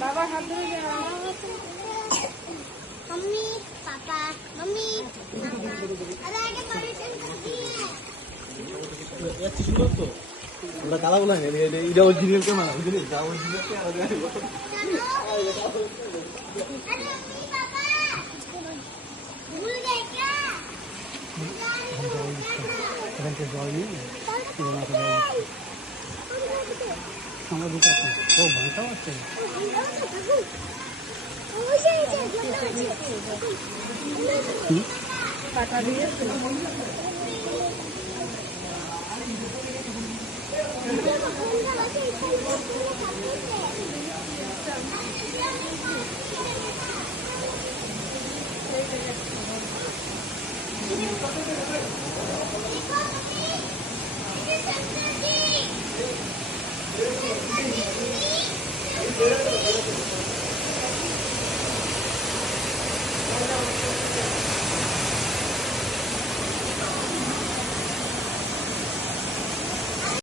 बाबा हाथ धोए mummy papa mummy अरे आगे परमिशन कर दी है এত সুন্দর তো ওটা কালাগুলো নেই এটা অরিজিনাল ক্যামেরা বুঝলি যা অরিজিনাল ক্যামেরা अरे मम्मी पापा भूल गए क्या এখানকে জল নেই আমার দুটো ও ভাষাও আছে पाटा दिए Thank you.